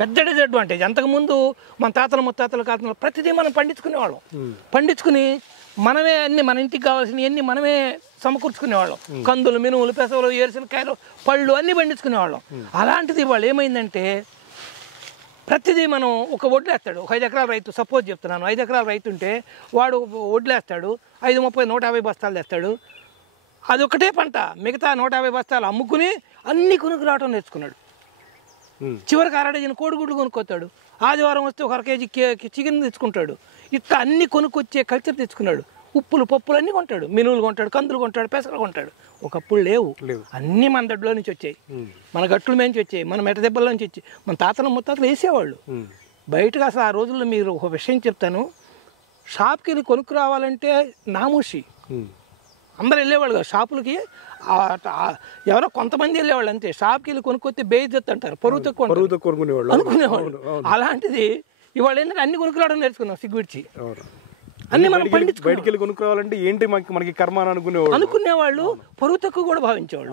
పెద్ద డిసడ్వాంటేజ్. అంతకుముందు మన తాతల ముత్తాతల కాలంలో ప్రతిదీ మనం పండించుకునేవాళ్ళం. పండించుకుని మనమే అన్ని మన ఇంటికి కావాల్సినవన్నీ మనమే సమకూర్చుకునేవాళ్ళం. కందులు, మినుములు, పెసలు, ఏరుశనకాయలు, పళ్ళు అన్నీ పండించుకునేవాళ్ళం. అలాంటిది ఇవాళ ఏమైందంటే ప్రతిదీ మనం ఒక వడ్లేస్తాడు. ఒక 5 ఎకరాల రైతు, సపోజ్ చెప్తున్నాను, 5 ఎకరాల రైతు ఉంటే వాడు వడ్లేస్తాడు, 5, 30, 150 బస్తాలు తెస్తాడు. అది ఒకటే పంట. మిగతా 150 బస్తాలు అమ్ముకుని అన్ని కొనుక్కు రావడం నేర్చుకున్నాడు. చివరికి 1/2 డజన్ కోడిగుడ్లు కొనుక్కొస్తాడు. ఆదివారం వస్తే ఒక 1 కేజీ చికెన్ తెచ్చుకుంటాడు. ఇట్లా అన్ని కొనుక్కొచ్చే కల్చర్ తెచ్చుకున్నాడు. ఉప్పులు, పప్పులు అన్నీ కొంటాడు, మినువులు కొంటాడు, కందులు కొంటాడు, పెసలు కొంటాడు. ఒకప్పుడు లేవు, అన్నీ మన దొడ్లో నుంచి వచ్చాయి, మన గట్టుల నుంచి వచ్చాయి, మన మెట దెబ్బల నుంచి వచ్చాయి. మన తాతల ముత్తాతలు వేసేవాళ్ళు. బయటకు అసలు ఆ రోజుల్లో మీరు ఒక విషయం చెప్తాను, షాప్కి వెళ్ళి కొనుక్కు రావాలంటే నామూషి. అందరు వెళ్ళేవాళ్ళు కాదు షాపులకి. ఎవరో కొంతమంది వెళ్ళేవాళ్ళు అంతే. షాప్కి వెళ్ళి కొనుక్కొస్తే బేయిజ్జత్ అంటారు, పరువు తక్కువ అనుకునేవాళ్ళు. అలాంటిది ఇవాళ ఏంటంటే అన్ని కొనుక్కురావడం నేర్చుకున్నాం సిగ్గుడిచి. అన్ని మనం బయటికి వెళ్ళి కొనుక్కోవాలంటే ఏంటి మనకి కర్మ అనుకునేవాళ్ళు, పరువు తక్కువ కూడా భావించేవాళ్ళు.